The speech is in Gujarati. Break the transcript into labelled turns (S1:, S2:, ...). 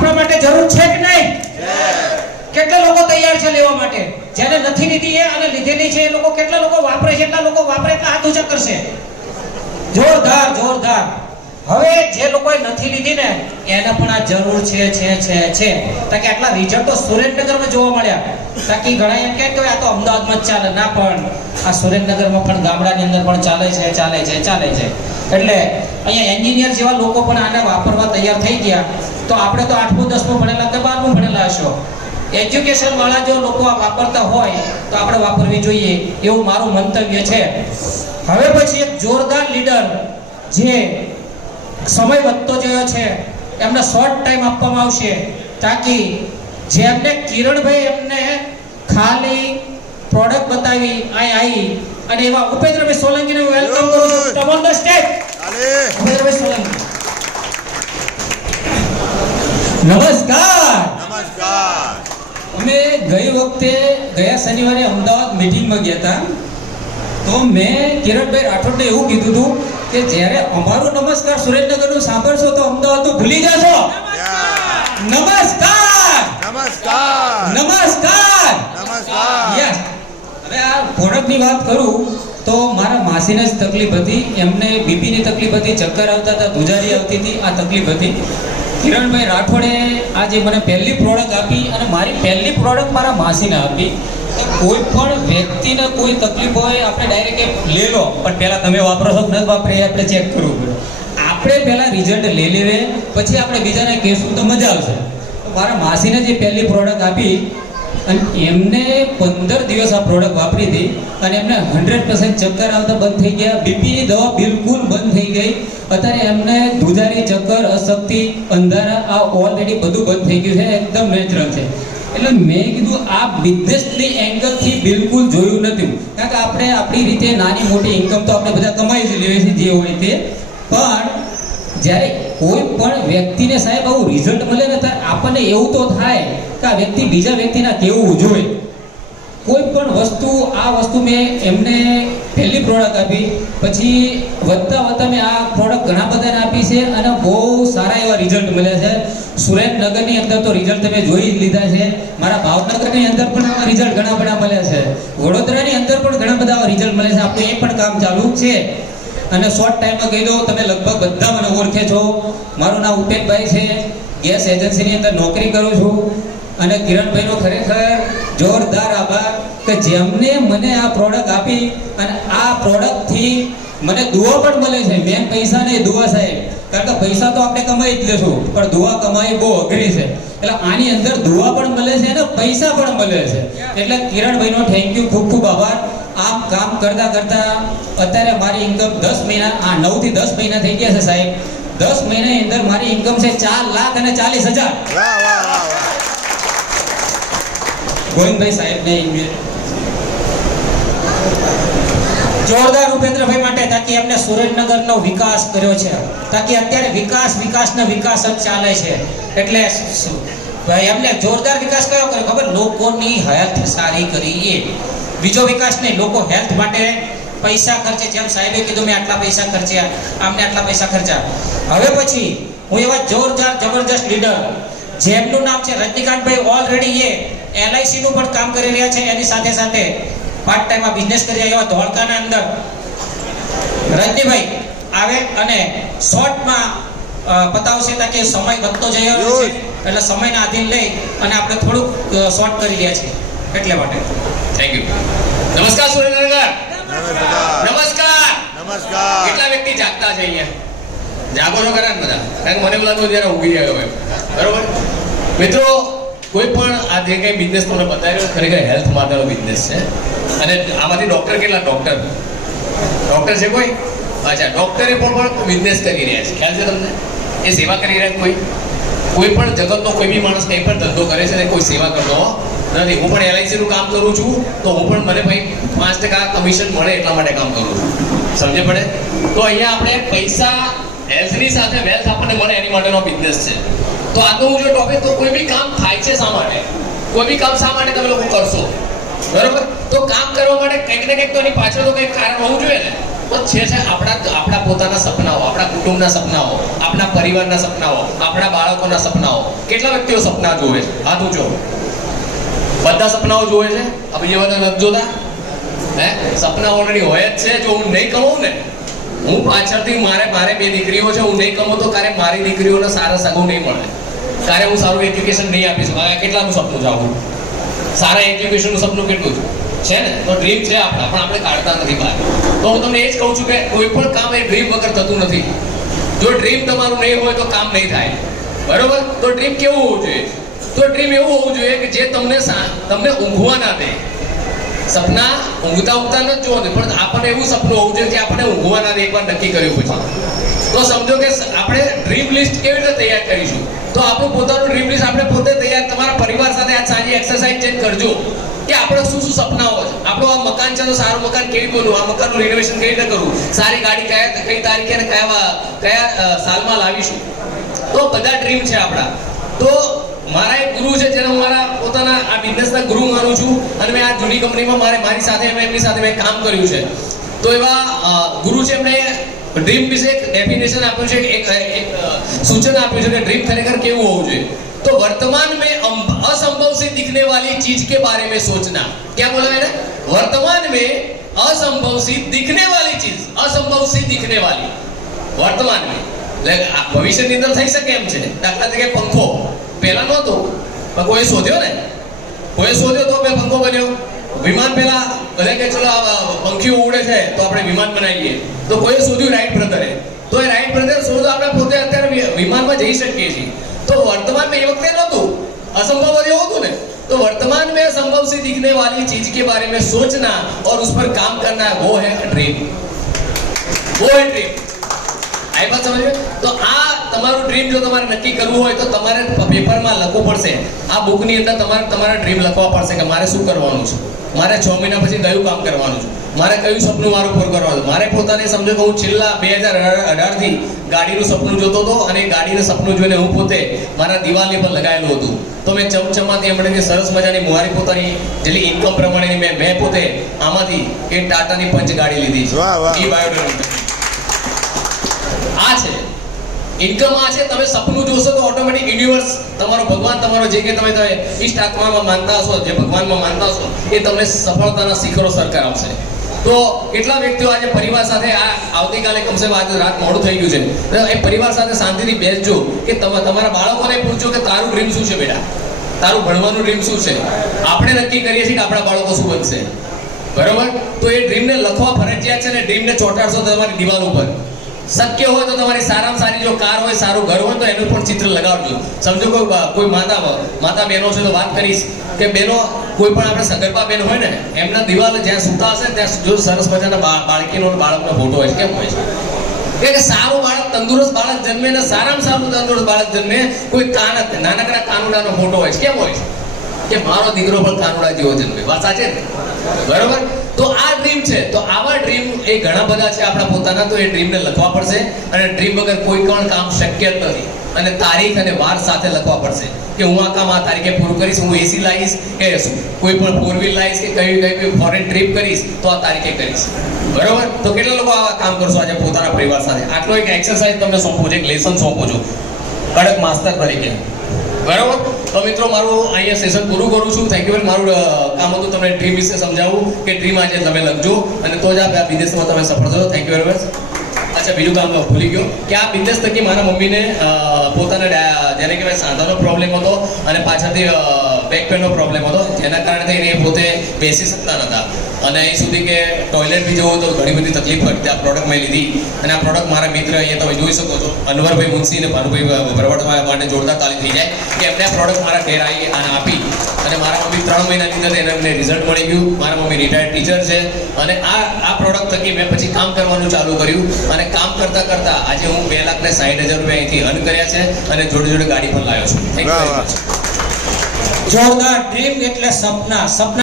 S1: આપણા માટે જરૂર છે કે નહીં? કેટલા લોકો તૈયાર છે લેવા માટે? જેને નથી લીધી એ અને લીધેલી છે એ લોકો કેટલા લોકો વાપરે છે? એટલા લોકો વાપરે એટલા હાથ ઊંચા કરશે જોરદાર જોરદાર. હવે જે લોકોએ નથી લીધી ને, એને પણ આ જરૂર છે છે છે છે. તાકે આટલા રિઝલ્ટ તો સુરેન્દ્રનગરમાં જોવા મળ્યા. તાકી ઘણા એમ કે આ તો અમદાવાદમાં જ ચાલે. ના, પણ આ સુરેન્દ્રનગરમાં પણ ગામડાની અંદર પણ ચાલે છે ચાલે છે ચાલે છે. એટલે અહીંયા એન્જિનિયર જેવા લોકો પણ આને વાપરવા તૈયાર થઈ ગયા. તો આપણે તો આઠમું, દસમું ભણેલા કે બારમું ભણેલા હશો. એજ્યુકેશન વાળા જો લોકો આ વાપરતા હોય, તો આપણે વાપરવી જોઈએ. એવું મારું મંતવ્ય છે. હવે પછી એક જોરદાર લીડર જે સમય વધતો ગયો છે. એમને શોર્ટ ટાઈમ આપવામાં આવશે. તાકી જેમને કિરણભાઈ એમને ખાલી પ્રોડક્ટ બતાવી આઈ આવી અને એવા ઉપેન્દ્રભાઈ સોલંકીને વેલકમ કરું છું. On the
S2: stage
S1: Upendrabhai Solanki. નમસ્કાર.
S2: નમસ્કાર.
S3: અમે ગઈ વખતે ગયા શનિવારે અમદાવાદ મીટિંગમાં ગયા હતા. તો મેં કિરણભાઈ રાઠોડને એવું કીધું હતું કે જ્યારે અમારો નમસ્કાર સુરેન્દ્રનગરનું સાંભળશો તો અમદાવાદ તો ભૂલી જશો. નમસ્કાર.
S2: નમસ્કાર.
S3: નમસ્કાર.
S2: નમસ્કાર.
S3: યસ. હવે આ ખોરાકની વાત કરું તો મારા માસીને જ તકલીફ હતી. એમને બીપીની તકલીફ હતી ચક્કર આવતા હતા ધુજારી આવતી હતી આ તકલીફ હતી. કિરણભાઈ રાઠોડે આજે મને પહેલી પ્રોડક્ટ આપી અને મારી પહેલી પ્રોડક્ટ મારા માસીને આપી. કોઈ પણ વ્યક્તિને કોઈ તકલીફ હોય, આપણે ડાયરેક્ટ લઈ લો. પણ પહેલાં તમે વાપરો છો કે વાપરે આપણે ચેક કરવું પડે. આપણે પહેલાં રિઝલ્ટ લઈ લેવે, પછી આપણે બીજાને કહેશું તો મજા આવશે. મારા માસીને જે પહેલી પ્રોડક્ટ આપી, અને એમને પંદર દિવસ આ પ્રોડક્ટ વાપરી હતી, અને એમને હંડ્રેડ પર્સન્ટ ચક્કર આવતા બંધ થઈ ગયા. બીપીની દવા બિલકુલ બંધ થઈ ગઈ. અત્યારે એમને ધુજારી, ચક્કર, અશક્તિ, અંધારા, આ ઓલરેડી બધું બંધ થઈ ગયું છે. એકદમ નેચરલ છે. એટલે મેં કીધું આ બિઝનેસની એંગલથી બિલકુલ જોયું નથી. કારણ કે આપણે આપણી રીતે નાની મોટી ઇન્કમ તો આપણે બધા કમાઈ જ લઈએ છીએ જે હોય તે. પણ જ્યારે કોઈ પણ વ્યક્તિને સાહેબ આવું રિઝલ્ટ મળે ને ત્યારે આપણને એવું તો થાય કે આ વ્યક્તિ બીજા વ્યક્તિના કેવું જોઈએ. કોઈ પણ વસ્તુ, આ વસ્તુ મેં એમને પહેલી પ્રોડક્ટ આપી. પછી વધતા વધતા મેં આ પ્રોડક્ટ ઘણા બધાને આપી છે અને બહુ સારા એવા રિઝલ્ટ મળ્યા છે. સુરેન્દ્રનગરની અંદર તો રિઝલ્ટ તમે જોઈ લીધા છે. મારા ભાવનગરની અંદર પણ આવા રિઝલ્ટ ઘણા બધા મળ્યા છે. વડોદરાની અંદર પણ ઘણા બધા રિઝલ્ટ મળે છે. આપણું એ પણ કામ ચાલુ છે. અને શોર્ટ ટાઈમમાં કહી દો તમે લગભગ બધા મને ઓળખે છો. મારું નામ ઉપેનભાઈ છે. ગેસ એજન્સીની અંદર નોકરી કરું છું. અને કિરણભાઈનો ખરેખર જોરદાર આભાર. કે જેમને મને આ પ્રોડક્ટ આપી અને આ પ્રોડક્ટથી મને દુઆ પણ મળે છે. મેન પૈસા નહીં દુઆ સાહેબ. કારણ કે પૈસા તો આપણે કમાઈ જ લેશું પણ દુઆ કમાઈ બહુ અઘરી છે. એટલે આની અંદર દુઆ પણ મળે છે અને પૈસા પણ મળે છે. એટલે કિરણભાઈનો થેન્ક યુ ખૂબ ખૂબ આભાર. આમ કામ કરતા કરતા અત્યારે મારી ઇન્કમ દસ મહિના આ નવથી દસ મહિના થઈ ગયા છે સાહેબ. દસ મહિનાની અંદર મારી ઇન્કમ છે ચાર લાખ અને ચાલીસ હજાર. ગોવિંદભાઈ સાહેબને
S1: જોરદાર ઉપેન્દ્રભાઈ માટે તાકી એમને સુરેન્દ્રનગરનો વિકાસ કર્યો છે. તાકી અત્યારે વિકાસ, વિકાસનો વિકાસ જ ચાલે છે. એટલે એમને જોરદાર વિકાસ કયો કર્યો? ખબર? લોકોની હેલ્થ સારી કરી એ બીજો વિકાસ નહીં, લોકો હેલ્થ માટે પૈસા ખર્ચે. જેમ સાહેબે કીધું, મેં આટલા પૈસા ખર્ચ્યા, આમને આટલા પૈસા ખર્ચ્યા. હવે પછી હું એવા જોરદાર જબરદસ્ત લીડર જેમનું નામ છે રજનીકાંતભાઈ ઓલરેડી એ એલઆઈસી નું પણ કામ કરી રહ્યા છે. એની સાથે સાથે પાર્ટ ટાઈમ આ બિઝનેસ કરી રહ્યા ધોળકાના અંદર. રજનીભાઈ આવે અને શોર્ટમાં બતાવશે તાકે સમય વધતો જઈ રહ્યો છે. એટલે સમયના આધીન લઈ અને આપણે થોડુંક શોર્ટ કરી રહ્યા છીએ. એટલે માટે.
S4: થેન્ક યુ નમસ્કાર સુરેન્દ્રનગર.
S2: નમસ્કાર.
S4: નમસ્કાર.
S2: નમસ્કાર.
S4: કેટલા વ્યક્તિ જાગતા છે અહીંયા? જાગો છો ખરા ને બધા? કારણ કે મને એવું લાગ્યું જરા ઊંઘી જાય હવે બરોબર? મિત્રો કોઈ પણ આ જે કંઈ બિઝનેસ તમને બતાવ્યો ખરેખર હેલ્થ માટેનો બિઝનેસ છે. અને આમાંથી ડૉક્ટર કેટલા? ડૉક્ટર ડૉક્ટર છે કોઈ? અચ્છા ડૉક્ટરે પણ પણ બિઝનેસ કરી રહ્યા છે. ખ્યાલ છે તમને? એ સેવા કરી રહ્યા કોઈ? કોઈ પણ જગતનો કોઈ બી માણસ કંઈ પણ ધંધો કરે છે ને કોઈ સેવા કરતો નથી. હું પણ એલઆઈસીનું કામ કરું છું, તો હું પણ મને ભાઈ પાંચ ટકા કમિશન મળે એટલા માટે કામ કરું છું. સમજે પડે? તો અહીંયા આપણે પૈસા હેલ્થની સાથે વેલ્થ આપણને મળે એની માટેનો બિઝનેસ છે. તો આજનો હું જો ટોપિક તો કોઈ બી કામ થાય છે શા માટે? કોઈ બી કામ શા માટે તમે લોકો કરશો? બરોબર? તો કામ કરવા માટે કંઈક ને કંઈક તો એની પાછળ તો કંઈક કારણ હોવું જોઈએ ને. તો છે છે આપણા આપણા પોતાના સપનાઓ, આપણા કુટુંબના સપનાઓ, આપણા પરિવારના સપનાઓ, આપણા બાળકોના સપનાઓ. કેટલા વ્યક્તિઓ સપના જોવે છે? હાથ ઊંચો બધા સપનાઓ જોવે છે? આ બીજા બધા નથી જોતા? હે? સપના ઓલરેડી હોય જ છે, જો હું નહીં કહું ને હું પાછળથી મારે મારે બે દીકરીઓ છે, હું નહીં કહું તો ક્યારે મારી દીકરીઓને સારા સગો નહીં મળે. ક્યારે હું સારું એજ્યુકેશન નહીં આપી શકું. કેટલાનું સપનું જાવું સારા એજ્યુકેશનનું સપનું કેટલું છે? ને? તો ડ્રીમ છે આપણા, પણ આપણે કાઢતા નથી બહાર. તો હું તમને એ જ કહું છું કે કોઈ પણ કામ એ ડ્રીમ વગર થતું નથી. જો ડ્રીમ તમારું નહીં હોય તો કામ નહીં થાય. બરોબર? તો ડ્રીમ કેવું હોવું જોઈએ? તો ડ્રીમ એવું હોવું જોઈએ કે જે તમને તમને ઊંઘવા ના દે. સપના ઊંઘતા ઊંઘતા નથી જોવાનું પણ આપણને એવું સપનું હોવું જોઈએ કે આપણે ઊંઘવાના એકવાર નક્કી કર્યું પછી. તો સમજો કે આપણે ડ્રીમ લિસ્ટ કેવી રીતે તૈયાર કરીશું? તો આપણું પોતાનું ડ્રીમ લિસ્ટ આપણે પોતે તૈયાર, તમારા પરિવાર સાથે આ સાંજે એક્સરસાઇઝ ચેક કરજો કે આપણે શું શું સપનાઓ છે. આપણું આ મકાન છે તો સારું મકાન કેવી બનવું? આ મકાનનું રિનોવેશન કેવી રીતે કરવું? સારી ગાડી કયા કઈ તારીખે અને કયા કયા સાલમાં લાવીશું? તો બધા ડ્રીમ છે આપણા. તો મારા એક ગુરુ છે જેને હું મારા પોતાના આ બિઝનેસના ગુરુ માનું છું અને મેં આ જૂની કંપનીમાં મારે મારી સાથે મેં એમની સાથે મેં કામ કર્યું છે તો એવા અ, ગુરુ છે એમણે ડ્રીમ વિશે એક ડેફિનેશન આપ્યું છે એક એક અ, સૂચન આપ્યું છે કે ડ્રીમ ખરેખર કેવું હોવું જોઈએ तो वर्तमान में अम- असंभव से दिखने वाली चीज के बारे में सोचना क्या बोला मैंने वर्तमान में असंभव से दिखने वाली चीज असंभव से दिखने वाली વર્તમાન એટલે આ ભવિષ્યની અંદર થઈ શકે એમ છે દાખલા તરીકે પંખો પહેલા નહોતો પણ કોઈ શોધ્યો ને કોઈ શોધ્યો તો બે પંખો બન્યો વિમાન પહેલા બધા કે ચલો આ પંખીઓ ઉડે છે તો આપણે વિમાન બનાવીએ તો કોઈ શોધ્યું રાઈટ બ્રધરે તો એ રાઈટ બ્રધર શોધ આપણે પોતે અત્યારે વિ- વિમાનમાં જઈ શકીએ છીએ તો વર્તમાન में એ વખતે નહોતું असंभव જ એવું હતું ને तो वर्तमान में संभव से दिखने वाली चीज के बारे में सोचना और उस पर काम करना वो है ड्रीम वो है ड्रीम આઈ વાત સમજ में? તો આ તમારું ડ્રીમ જો તમારે નક્કી કરવું હોય તો તમારે પેપરમાં લખવું પડશે. આ બુકની અંદર તમારે તમારા ડ્રીમ લખવા પડશે કે મારે શું કરવાનું છે? મારે છ મહિના પછી કયું કામ કરવાનું છે? મારે કયું સપનું મારું પૂરું કરવાનું છે? મારે પોતાને સમજો કે હું છેલ્લા બે હજાર અઢારથી ગાડીનું સપનું જોતો હતો અને ગાડીનું સપનું જોઈને હું પોતે મારા દિવાલની પર લગાવેલું હતું. તો મેં ચમચમાથી એમણે સરસ મજાની મારી પોતાની જેટલી ઇન્કમ પ્રમાણેની મેં મેં પોતે આમાંથી એ ટાટાની પંચ ગાડી લીધી છે. આ છે. ઇન્કમ આ છે, તમે સપનું જોશો તો ઓટોમેટિક યુનિવર્સ તમારો ભગવાન, તમારો જે કે તમે તમે ઈષ્ટ આત્મામાં માનતા હશો, જે ભગવાનમાં માનતા હશો, એ તમને સફળતાના શિખરો સરકાર આવશે તો કેટલા વ્યક્તિઓ આજે પરિવાર સાથે આ આવતીકાલે કમસે કમ આજે રાત મોડું થઈ ગયું છે. એ પરિવાર સાથે શાંતિથી બેસજો કે તમે તમારા બાળકોને પૂછજો કે તારું ડ્રીમ શું છે બેટા? તારું ભણવાનું ડ્રીમ શું છે? આપણે નક્કી કરીએ છીએ કે આપણા બાળકો શું બનશે. બરોબર? તો એ ડ્રીમને લખવા ફરજિયાત છે ને ડ્રીમને ચોંટાડશો તમારી દિવાલ ઉપર. શક્ય હોય તો તમારી સારામાં સારી જો કાર હોય, સારું ઘર હોય, તો એનું પણ ચિત્ર લગાવજો. સમજો કે કોઈ માતા માતા બહેનો છે તો વાત કરીશ કે બહેનો કોઈ પણ આપણે સગર્ભા બહેન હોય ને, એમના દિવાલ જ્યાં સૂતા હશે ત્યાં જો સરસ મજાના બાળકીનો બાળકનો ફોટો હોય કેમ હોય છે? કે સારું બાળક, તંદુરસ્ત બાળક જન્મે ને સારામાં સારું તંદુરસ્ત બાળક જન્મે, કોઈ કાન નાનકડા કાનુડાનો ફોટો હોય છે. કેમ હોય છે? કે મારો દીકરો પણ કાનુડા જેવો જન્મે. વાત સાચે બરોબર? તો આ ડ્રીમ છે. તો આવા ડ્રીમ એ ઘણા બધા છે આપણા પોતાના. તો એ ડ્રીમને લખવા પડશે અને ડ્રીમ વગર કોઈ પણ કામ શક્ય નથી. અને તારીખ અને વાર સાથે લખવા પડશે કે હું આ કામ આ તારીખે પૂરું કરીશ, હું એસી લાવીશ કે કોઈ પણ ફોર વ્હીલ લાવીશ કે કઈ કઈ ફોરેન ટ્રીપ કરીશ, તો આ તારીખે કરીશ. બરોબર? તો કેટલા લોકો આવા કામ કરશો આજે પોતાના પરિવાર સાથે? આટલો એક એક્સરસાઇઝ તમને સોંપો છો, એક લેસન સોંપો છો. કડક માસ્તર તરીકે. બરાબર? મિત્રો, મારું અહીંયા સેશન પૂરું કરું છું. થેન્ક યુ મારું કામ હતું તમને ડ્રીમ વિશે સમજાવું કે ડ્રીમ આજે તમે લખજો. અને તો જ આ બિઝનેસમાં તમે સફળ થશો. થેન્ક યુ વેરી મચ અચ્છા, બીજું કામ ભૂલી ગયો કે આ બિઝનેસ થકી મારા મમ્મીને પોતાને જેને કહેવાય સાંધાનો પ્રોબ્લેમ હતો અને પાછળથી બેક પેનનો પ્રોબ્લેમ હતો. જેના કારણે થઈને એ પોતે બેસી શકતા નહોતા. અને અહીં સુધી કે ટોયલેટ બી જવું તો ઘણી બધી તકલીફ પડતી. આ પ્રોડક્ટ મેં લીધી. અને આ પ્રોડક્ટ મારા મિત્ર અહીંયા તમે જોઈ શકો છો. અનવરભાઈ મુનસી અને ભાનુભાઈ ભરવાડ માટે જોરદાર તાલી થઈ જાય કે એમને આ પ્રોડક્ટ મારા ઘેર આવી અને આપી. અને મારા મમ્મી ત્રણ મહિનાની અંદર એને અમને રિઝલ્ટ મળી ગયું. મારા મમ્મી રિટાયર્ડ ટીચર છે. અને આ આ પ્રોડક્ટ થકી મેં પછી કામ કરવાનું ચાલુ કર્યું. અને કામ કરતા કરતા આજે હું બે લાખ ને સાઠ હજાર રૂપિયા અહીંથી અર્ન કર્યા છે અને જોડે જોડે ગાડી પણ લાવ્યો છું. Thank you.
S1: જોરદાર ડ્રીમ એટલે સપના. સપના